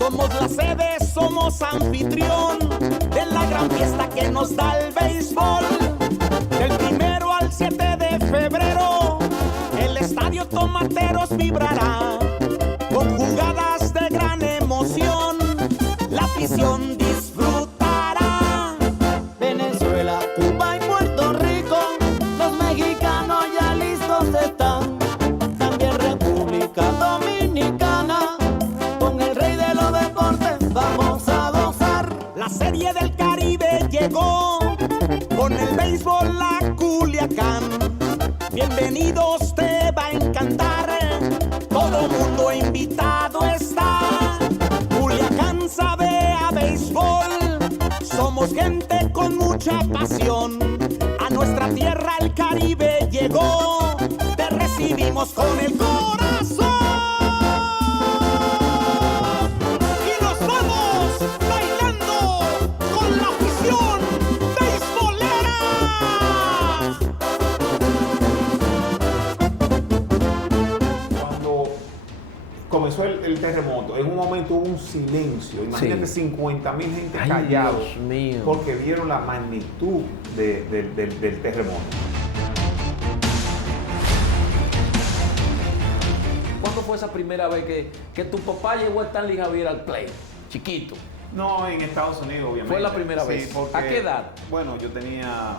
Somos la sede, somos anfitrión de la gran fiesta que nos da el béisbol. Del 1 al 7 de febrero, el estadio Tomateros vibrará con jugadas de gran emoción. La afición disfrutará. Venezuela, Cuba y Puerto Rico, los mexicanos ya listos están. También República Dominicana, con el rey de los deportes vamos a gozar. La Serie del Caribe llegó con el béisbol a Culiacán. Bienvenidos, te va a encantar. Todo mundo invitado está. Culiacán sabe a béisbol. Somos gente con mucha pasión. A nuestra tierra el Caribe llegó. Te recibimos con el corazón. Y nos vamos bailando con la afición beisbolera. Cuando comenzó el terremoto, en un momento hubo un silencio. Imagínate, Sí. 50,000 gente Ay, callados Dios mío. porque vieron la magnitud del terremoto. ¿Cuándo fue esa primera vez que tu papá llevó a Stanley Javier al play? Chiquito. No, en Estados Unidos, obviamente. ¿Fue la primera vez? Porque, ¿A qué edad? Bueno, yo tenía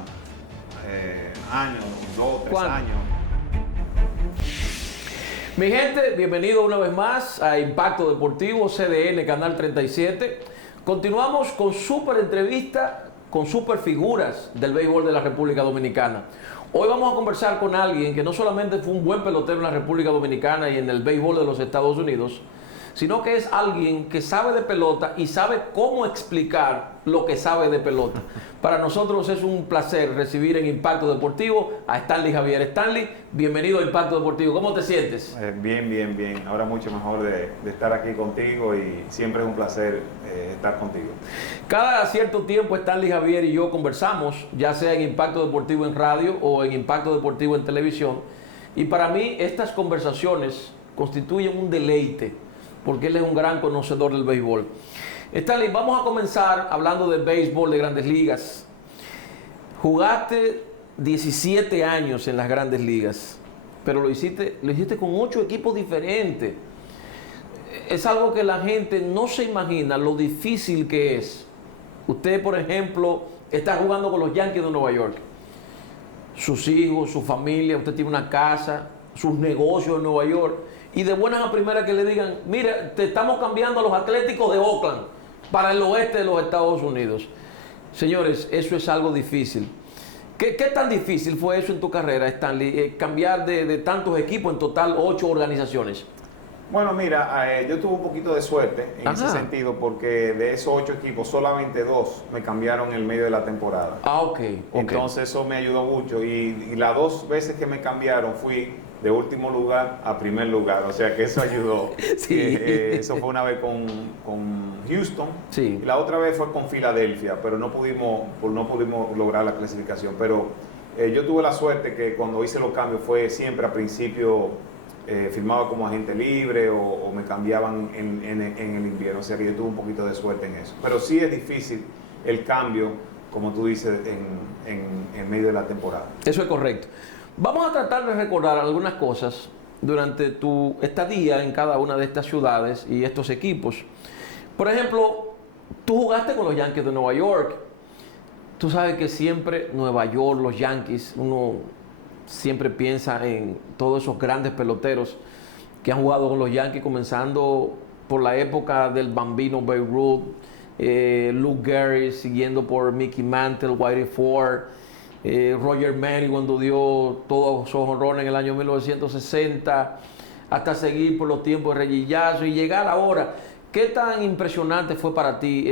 años, 2, 3 ¿Cuánto? años. Mi gente, bienvenido una vez más a Impacto Deportivo, CDN, Canal 37. Continuamos con súper entrevista con súper figuras del béisbol de la República Dominicana. Hoy vamos a conversar con alguien que no solamente fue un buen pelotero en la República Dominicana y en el béisbol de los Estados Unidos, sino que es alguien que sabe de pelota y sabe cómo explicar lo que sabe de pelota. Para nosotros es un placer recibir en Impacto Deportivo a Stanley Javier. Stanley, bienvenido a Impacto Deportivo. ¿Cómo te sientes? Bien, bien, bien. Ahora mucho mejor de estar aquí contigo y siempre es un placer estar contigo. Cada cierto tiempo Stanley Javier y yo conversamos, ya sea en Impacto Deportivo en radio o en Impacto Deportivo en televisión. Y para mí estas conversaciones constituyen un deleite, porque él es un gran conocedor del béisbol. Stanley, vamos a comenzar hablando del béisbol de Grandes Ligas. Jugaste 17 años en las Grandes Ligas, pero lo hiciste con 8 equipos diferentes. Es algo que la gente no se imagina lo difícil que es. Usted, por ejemplo, está jugando con los Yankees de Nueva York. Sus hijos, su familia, usted tiene una casa, sus negocios en Nueva York. Y de buenas a primeras que le digan, mira, te estamos cambiando a los Atléticos de Oakland para el oeste de los Estados Unidos. Señores, eso es algo difícil. ¿Qué tan difícil fue eso en tu carrera, Stanley? Cambiar de tantos equipos, en total 8 organizaciones. Bueno, mira, yo tuve un poquito de suerte en ese sentido porque de esos 8 equipos solamente 2 me cambiaron en el medio de la temporada. Ah, ok. Entonces eso me ayudó mucho y las 2 veces que me cambiaron fui de último lugar a primer lugar, o sea que eso ayudó. Sí. Eso fue una vez con Houston, Sí. y la otra vez fue con Filadelfia, pero no pudimos lograr la clasificación. Pero yo tuve la suerte que cuando hice los cambios fue siempre a principio firmaba como agente libre o me cambiaban en el invierno, o sea que yo tuve un poquito de suerte en eso. Pero sí es difícil el cambio, como tú dices, en medio de la temporada. Eso es correcto. Vamos a tratar de recordar algunas cosas durante tu estadía en cada una de estas ciudades y estos equipos. Por ejemplo, tú jugaste con los Yankees de Nueva York. Tú sabes que siempre Nueva York, los Yankees, uno siempre piensa en todos esos grandes peloteros que han jugado con los Yankees, comenzando por la época del Bambino Babe Ruth, Luke Gehrig, siguiendo por Mickey Mantle, Whitey Ford, Roger Manning cuando dio todos sus honrones en el año 1960, hasta seguir por los tiempos de Reggie Jackson y llegar ahora. ¿Qué tan impresionante fue para ti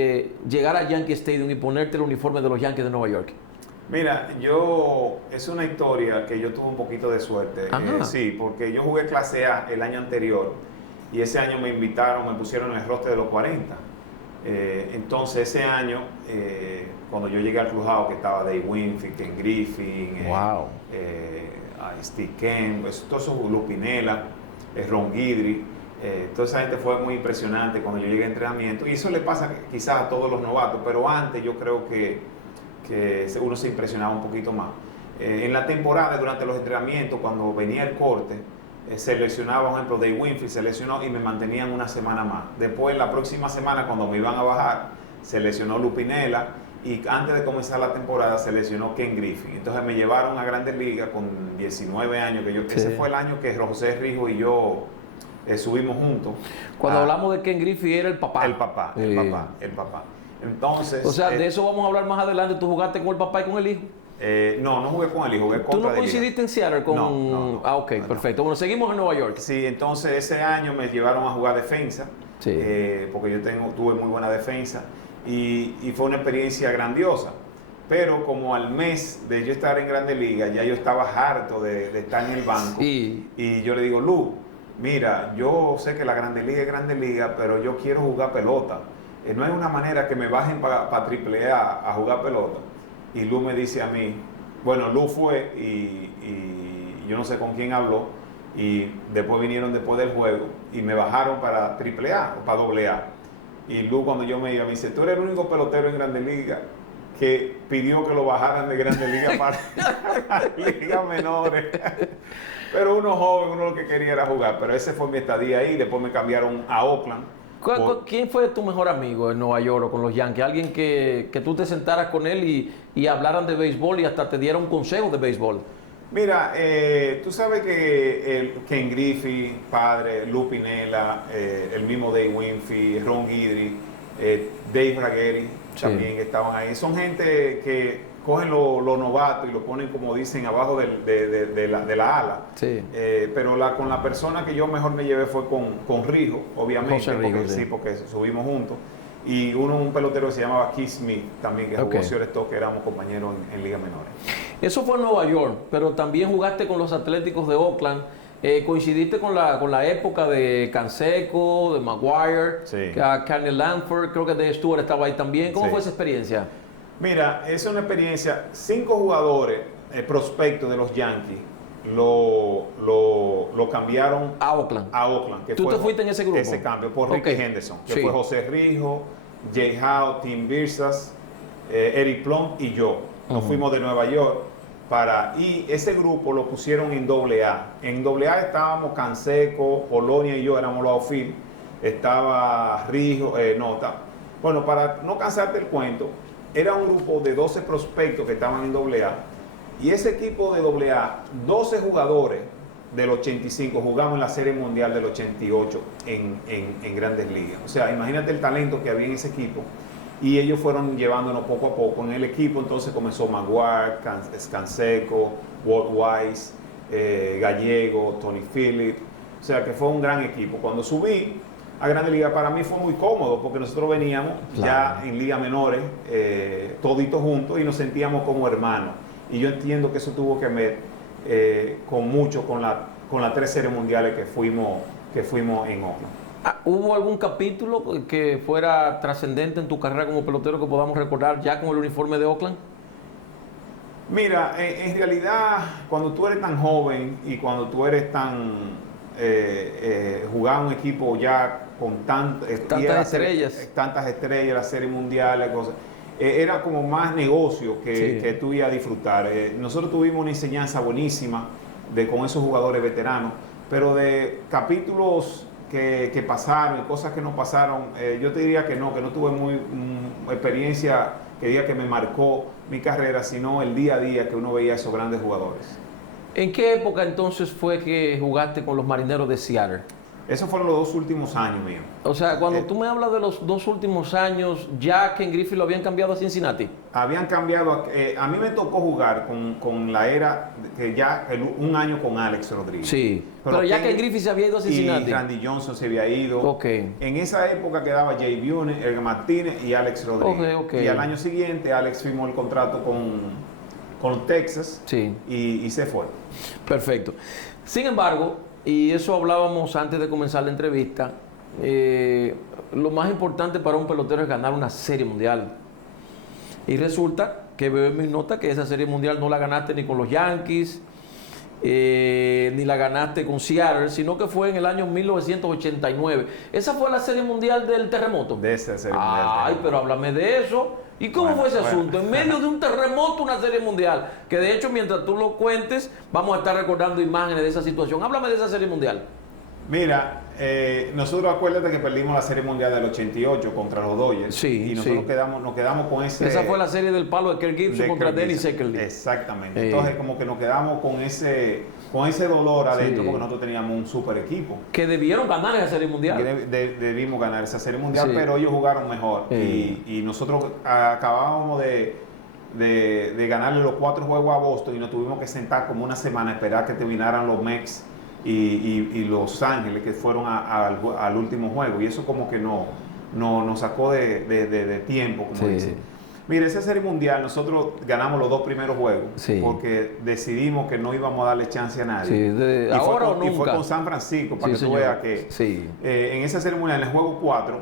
llegar a Yankee Stadium y ponerte el uniforme de los Yankees de Nueva York? Mira, es una historia que yo tuve un poquito de suerte. Sí, porque yo jugué clase A el año anterior y ese año me invitaron, me pusieron en el roster de los 40. Entonces ese año, cuando yo llegué al Clubhouse, que estaba Dave Winfield, Ken Griffin, Steve Kemp, todos esos Lupinella, Ron Guidry, Toda esa gente fue muy impresionante con el liga de entrenamiento y eso le pasa quizás a todos los novatos, pero antes yo creo que uno se impresionaba un poquito más. En la temporada, durante los entrenamientos, cuando venía el corte, se lesionaba, por ejemplo, Dave Winfield se lesionó y me mantenían una semana más. Después, la próxima semana, cuando me iban a bajar, se lesionó Lupinella y antes de comenzar la temporada se lesionó Ken Griffey. Entonces me llevaron a Grandes Ligas con 19 años, ese fue el año que José Rijo y yo subimos juntos. Cuando hablamos de Ken Griffey era el papá. El papá. Entonces... O sea, de eso vamos a hablar más adelante. ¿Tú jugaste con el papá y con el hijo? No jugué con el hijo, jugué contra. ¿Tú no coincidiste en Seattle con...? No. Ah, ok, perfecto. Bueno, seguimos en Nueva York. Sí, entonces ese año me llevaron a jugar defensa, porque yo tuve muy buena defensa y fue una experiencia grandiosa. Pero como al mes de yo estar en Grandes Ligas, ya yo estaba harto de estar en el banco. Sí. Y yo le digo, Lu, mira, yo sé que la Grandes Ligas es Grandes Ligas, pero yo quiero jugar pelota. No hay una manera que me bajen para AAA a jugar pelota. Y Lu me dice a mí, bueno, Lu fue y yo no sé con quién habló, y después vinieron después del juego y me bajaron para AAA o para AA. Y Lu, cuando yo me iba, me dice, tú eres el único pelotero en Grandes Ligas que pidió que lo bajaran de Grandes Ligas para ligas menores. Pero uno joven, uno lo que quería era jugar, pero ese fue mi estadía ahí. Después me cambiaron a Oakland. ¿Quién fue tu mejor amigo en Nueva York o con los Yankees? Alguien que tú te sentaras con él y hablaran de béisbol y hasta te diera un consejo de béisbol. Mira, tú sabes que Ken Griffey, padre, Lupinella, el mismo Dave Winfield, Ron Guidry, Dave Raggieri, también estaban ahí. Son gente que cogen los novatos y lo ponen, como dicen, abajo de la ala. Sí. Pero con la persona que yo mejor me llevé fue con Rijo, obviamente, porque subimos juntos. Y un pelotero que se llamaba Keith Smith, también, que jugó shortstop, que éramos compañeros en ligas menores. Eso fue en Nueva York, pero también jugaste con los Atléticos de Oakland. Coincidiste con la época de Canseco, de Maguire, Carney Lansford, creo que de Stewart estaba ahí también. ¿Cómo fue esa experiencia? Mira, es una experiencia. 5 jugadores prospectos de los Yankees lo cambiaron a Oakland. ¿Tú te fuiste en ese grupo? Ese cambio por Ricky Henderson, que fue José Rijo, Jay Howe, Tim Birsas, Eric Plum y yo. Nos fuimos de Nueva York y ese grupo lo pusieron en AA. En AA estábamos Canseco, Polonia y yo, éramos los outfield. Estaba Rijo, Nota. Bueno, para no cansarte el cuento, era un grupo de 12 prospectos que estaban en AA. Y ese equipo de AA, 12 jugadores del 85 jugamos en la Serie Mundial del 88 en Grandes Ligas. O sea, imagínate el talento que había en ese equipo. Y ellos fueron llevándonos poco a poco. En el equipo entonces comenzó Maguire, Canseco, Walt Weiss, Gallego, Tony Phillips. O sea que fue un gran equipo. Cuando subí a Grandes Ligas, para mí fue muy cómodo porque nosotros veníamos ya en ligas menores, toditos juntos, y nos sentíamos como hermanos. Y yo entiendo que eso tuvo que ver con las 3 series mundiales que fuimos en Oakland. ¿Hubo algún capítulo que fuera trascendente en tu carrera como pelotero que podamos recordar ya con el uniforme de Oakland? Mira, en realidad, cuando tú eres tan joven y cuando tú eres tan... jugar un equipo ya con tantas estrellas, las series mundiales, cosas... era como más negocio que tú ibas a disfrutar. Nosotros tuvimos una enseñanza buenísima con esos jugadores veteranos, pero de capítulos que pasaron y cosas que no pasaron, yo te diría que no tuve experiencia que diga que me marcó mi carrera, sino el día a día que uno veía a esos grandes jugadores. ¿En qué época entonces fue que jugaste con los Marineros de Seattle? Esos fueron los 2 últimos años míos. O sea, cuando tú me hablas de los 2 últimos años, ¿ya Ken Griffey lo habían cambiado a Cincinnati? Habían cambiado. A mí me tocó jugar con la era, que ya un año con Alex Rodríguez. Sí, pero ya Ken Griffey se había ido a Cincinnati. Y Randy Johnson se había ido. En esa época quedaba Jay Buhner, Edgar Martínez y Alex Rodríguez. Y al año siguiente Alex firmó el contrato con Texas y se fue. Perfecto. Sin embargo, y eso hablábamos antes de comenzar la entrevista, lo más importante para un pelotero es ganar una serie mundial. Y resulta que veo en mis notas que esa serie mundial no la ganaste ni con los Yankees, ni la ganaste con Seattle, sino que fue en el año 1989. ¿Esa fue la Serie Mundial del terremoto? De esa Serie Mundial. Ay, pero háblame de eso. ¿Y cómo fue ese asunto? En medio de un terremoto, una Serie Mundial. Que de hecho, mientras tú lo cuentes, vamos a estar recordando imágenes de esa situación. Háblame de esa Serie Mundial. Mira, nosotros acuérdate que perdimos la Serie Mundial del 88 contra los Dodgers. Sí, y nosotros sí. nos quedamos con ese... Esa fue la serie del palo de Kirk Gibson contra Dennis Eckersley. Exactamente. Entonces, como que nos quedamos con ese dolor adentro, porque nosotros teníamos un super equipo. Que debieron ganar esa Serie Mundial. Que debimos ganar esa Serie Mundial, Sí. pero ellos jugaron mejor. Y nosotros acabábamos de ganarle los 4 juegos a Boston y nos tuvimos que sentar como una semana a esperar que terminaran los Mets y Los Ángeles, que fueron al último juego. Y eso como que nos sacó de tiempo, como dice. Mire, esa Serie Mundial nosotros ganamos los 2 primeros juegos, porque decidimos que no íbamos a darle chance a nadie. Sí, ahora o nunca. Y fue con San Francisco, para que tú veas que en esa Serie Mundial, en el juego 4,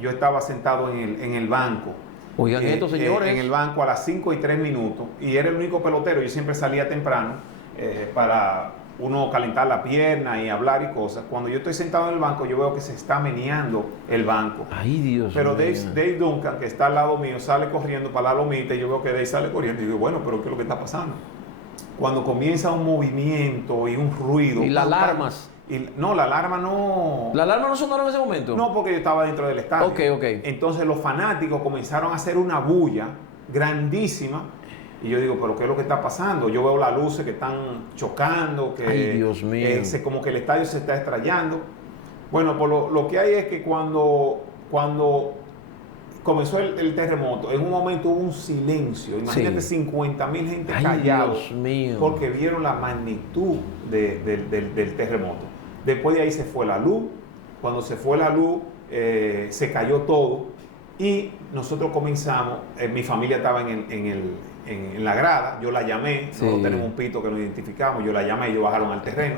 yo estaba sentado en el banco. Oigan esto, señores. En el banco a las 5:03, y era el único pelotero. Yo siempre salía temprano para uno calentar la pierna y hablar y cosas. Cuando yo estoy sentado en el banco, yo veo que se está meneando el banco. Ay, Dios Pero mío. Dave Duncan, que está al lado mío, sale corriendo para la lomita, y yo veo que Dave sale corriendo y digo, bueno, pero ¿qué es lo que está pasando? Cuando comienza un movimiento y un ruido. ¿Y las alarmas? No, la alarma no... ¿La alarma no sonaron en ese momento? No, porque yo estaba dentro del estadio. Ok. Entonces los fanáticos comenzaron a hacer una bulla grandísima. Y yo digo, ¿pero qué es lo que está pasando? Yo veo las luces que están chocando, que ay, Dios mío. Como que el estadio se está estrellando. Bueno, pues lo que hay es que cuando comenzó el terremoto, en un momento hubo un silencio. Imagínate 50,000 gente callados. Dios mío. Porque vieron la magnitud del terremoto. Después de ahí se fue la luz. Cuando se fue la luz, se cayó todo. Y nosotros comenzamos, mi familia estaba en la grada, yo la llamé, nosotros tenemos un pito que nos identificamos, yo la llamé y ellos bajaron al terreno.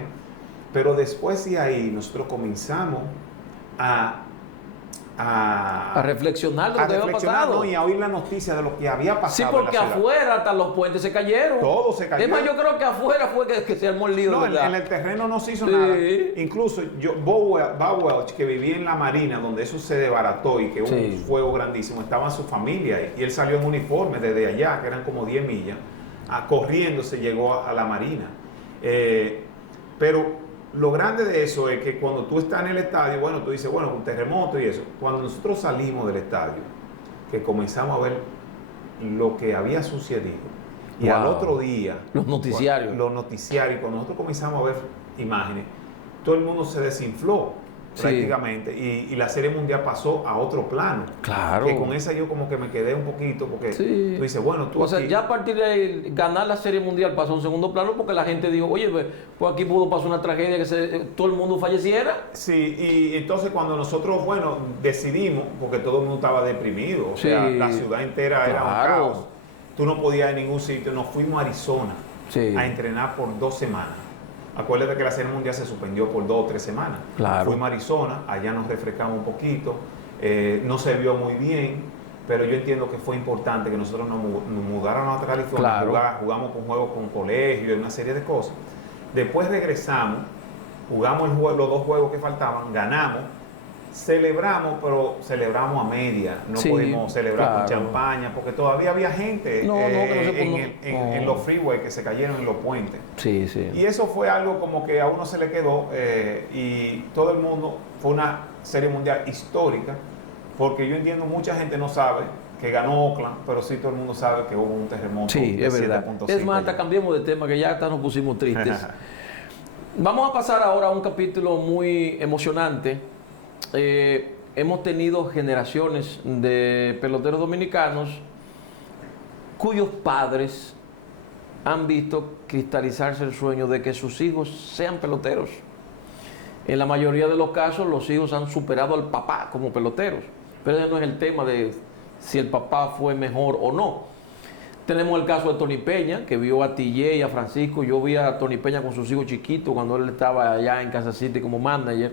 Pero después de ahí nosotros comenzamos a reflexionar de lo que había pasado. No, y a oír la noticia de lo que había pasado. Sí, porque afuera hasta los puentes se cayeron. Todo se cayó. Es más, yo creo que afuera fue que se armó el lío. No, ¿verdad? en el terreno no se hizo nada. Incluso Bob Welch, que vivía en la Marina, donde eso se desbarató y que hubo un fuego grandísimo, estaba su familia ahí, y él salió en uniforme desde allá, que eran como 10 millas, corriendo se llegó a la Marina. Pero lo grande de eso es que cuando tú estás en el estadio, bueno, tú dices, bueno, un terremoto y eso. Cuando nosotros salimos del estadio, que comenzamos a ver lo que había sucedido, y al otro día... Los noticiarios. Cuando nosotros comenzamos a ver imágenes, todo el mundo se desinfló prácticamente, y la Serie Mundial pasó a otro plano. Claro. Que con esa yo como que me quedé un poquito, porque tú dices, bueno, tú... O sea, ya a partir de ganar la Serie Mundial pasó a un segundo plano, porque la gente dijo, oye, pues aquí pudo pasar una tragedia que todo el mundo falleciera. Sí, y entonces cuando nosotros, bueno, decidimos, porque todo el mundo estaba deprimido, o sea, la ciudad entera era un caos. Tú no podías ir a ningún sitio. Nos fuimos a Arizona a entrenar por 2 semanas. Acuérdate que la Serie Mundial se suspendió por 2 o 3 semanas. Fuimos a Arizona, allá nos refrescamos un poquito, no se vio muy bien, pero yo entiendo que fue importante que nosotros nos mudáramos a California, jugamos con juegos con colegios y una serie de cosas. Después regresamos, jugamos los 2 juegos que faltaban, ganamos, celebramos, pero celebramos a media, no pudimos celebrar con champaña, porque todavía había gente en los freeways que se cayeron en los puentes. Y eso fue algo como que a uno se le quedó, y todo el mundo, fue una Serie Mundial histórica, porque yo entiendo mucha gente no sabe que ganó Oakland, pero sí todo el mundo sabe que hubo un terremoto de es verdad. 7.5. Es más, hasta cambiemos de tema, que ya hasta nos pusimos tristes. Vamos a pasar ahora a un capítulo muy emocionante. Hemos tenido generaciones de peloteros dominicanos cuyos padres han visto cristalizarse el sueño de que sus hijos sean peloteros. En la mayoría de los casos, los hijos han superado al papá como peloteros, pero ese no es el tema de si el papá fue mejor o no. Tenemos el caso de Tony Peña, que vio a TJ y a Francisco. Yo vi a Tony Peña con sus hijos chiquitos cuando él estaba allá en Kansas City como manager.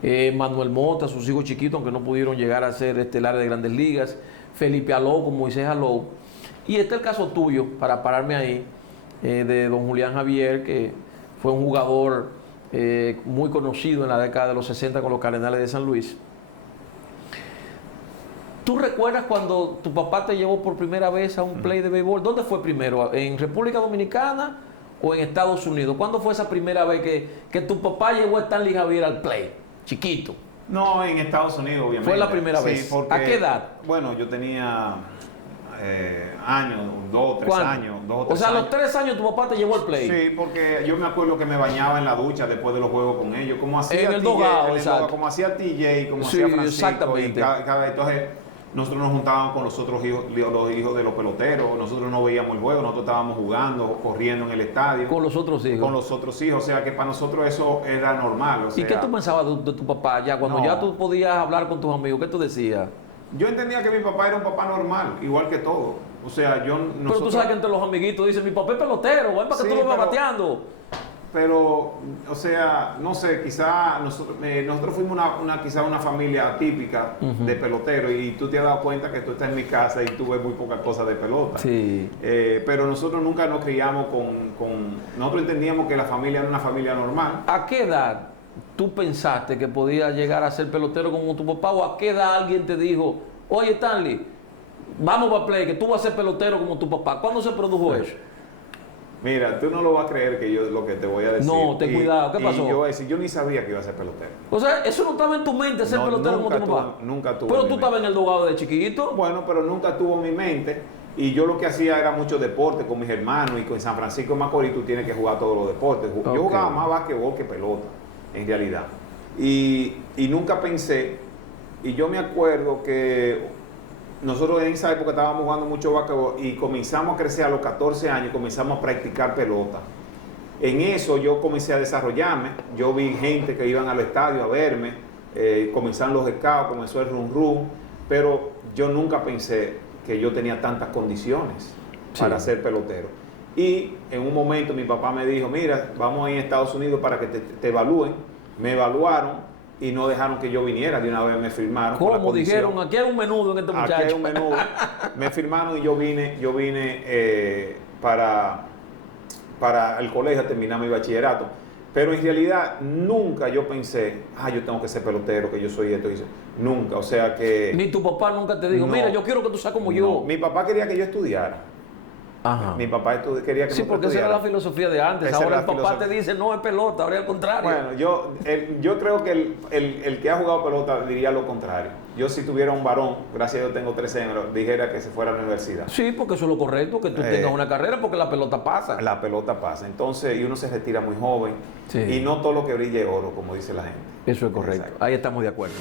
Manuel Mota, sus hijos chiquitos, aunque no pudieron llegar a ser estelares de Grandes Ligas. Felipe Alou con Moisés Alou. Y este es el caso tuyo, para pararme ahí, de don Julián Javier, que fue un jugador muy conocido en la década de los 60 con los Cardenales de San Luis. ¿Tú recuerdas cuando tu papá te llevó por primera vez a un play de béisbol? ¿Dónde fue primero? ¿En República Dominicana o en Estados Unidos? ¿Cuándo fue esa primera vez que tu papá llevó a Stanley Javier al play, chiquito? No, en Estados Unidos, obviamente. ¿Fue la primera vez? Porque, ¿A qué edad? Bueno, yo tenía años, 2 o 3 años. 2 o 3 o sea, a años. los 3 años tu papá te llevó al play. Sí, porque yo me acuerdo que me bañaba en la ducha después de los juegos con ellos, como hacía En el TJ, dogado, exacto. como hacía TJ, como Sí, hacía Francisco. exactamente. Entonces, nosotros nos juntábamos con los otros hijos, los hijos de los peloteros, nosotros no veíamos el juego, nosotros estábamos jugando, corriendo en el estadio. Con los otros hijos. Con los otros hijos, o sea que para nosotros eso era normal. O sea, ¿Y qué tú pensabas de tu papá ya? Cuando No. ya tú podías hablar con tus amigos, ¿qué tú decías? yo entendía que mi papá era un papá normal, igual que todo. O sea, Pero tú sabes que entre los amiguitos dicen, mi papá es pelotero, ven para que Sí, tú lo veas pero- bateando. Pero, o sea, no sé, quizá nosotros fuimos quizá una familia atípica de peloteros y tú te has dado cuenta que tú estás en mi casa y tú ves muy pocas cosas de pelota. Sí. Pero nosotros nunca nos criamos nosotros entendíamos que la familia era una familia normal. ¿A qué edad tú pensaste que podías llegar a ser pelotero como tu papá? ¿O a qué edad alguien te dijo, oye Stanley, vamos para play, que tú vas a ser pelotero como tu papá? ¿Cuándo se produjo eso? Mira, tú no lo vas a creer que yo lo que te voy a decir. No, ten cuidado, ¿qué pasó? Y yo voy a decir, yo ni sabía que iba a ser pelotero. O sea, eso no estaba en tu mente, ser No, pelotero como nunca tu papá. nunca tuvo Pero en tú mi estabas en el dogado de chiquito. Bueno, pero nunca tuvo en mi mente. Y yo lo que hacía era mucho deporte con mis hermanos y con San Francisco de Macorís tú tienes que jugar todos los deportes. Yo Ok. jugaba más básquetbol que pelota, en realidad. Y nunca pensé, y yo me acuerdo que nosotros en esa época estábamos jugando mucho básquetbol y comenzamos a crecer a los 14 años, comenzamos a practicar pelota. En eso yo comencé a desarrollarme, yo vi gente que iban al estadio a verme, comenzaron los scouts, comenzó el run run, pero yo nunca pensé que yo tenía tantas condiciones para ser pelotero. Y en un momento mi papá me dijo, mira, vamos a ir a Estados Unidos para que te evalúen. Me evaluaron y no dejaron que yo viniera, de una vez me firmaron. con la ¿Cómo condición. dijeron? Aquí hay un menudo en este Aquí muchacho. hay un menú. Me firmaron y yo vine para el colegio a terminar mi bachillerato. Pero en realidad nunca yo pensé, yo tengo que ser pelotero, que yo soy esto y eso. Nunca, o sea que... Ni tu papá nunca te dijo, No. mira, yo quiero que tú seas como no. yo. Mi papá quería que yo estudiara. Ajá. Mi papá quería que Sí, yo porque esa era estudiara. la filosofía de antes. Esa Ahora era el la papá filosofía. te dice, no es pelota, ahora es al contrario. Bueno, yo creo que el que ha jugado pelota diría lo contrario. Yo si tuviera un varón, gracias a Dios tengo 13 años, dijera que se fuera a la universidad. Sí, porque eso es lo correcto, que tú tengas una carrera, porque la pelota pasa. La pelota pasa. Entonces, y uno se retira muy joven. Sí. Y no todo lo que brilla es oro, como dice la gente. Eso es correcto. Exacto. Ahí estamos de acuerdo.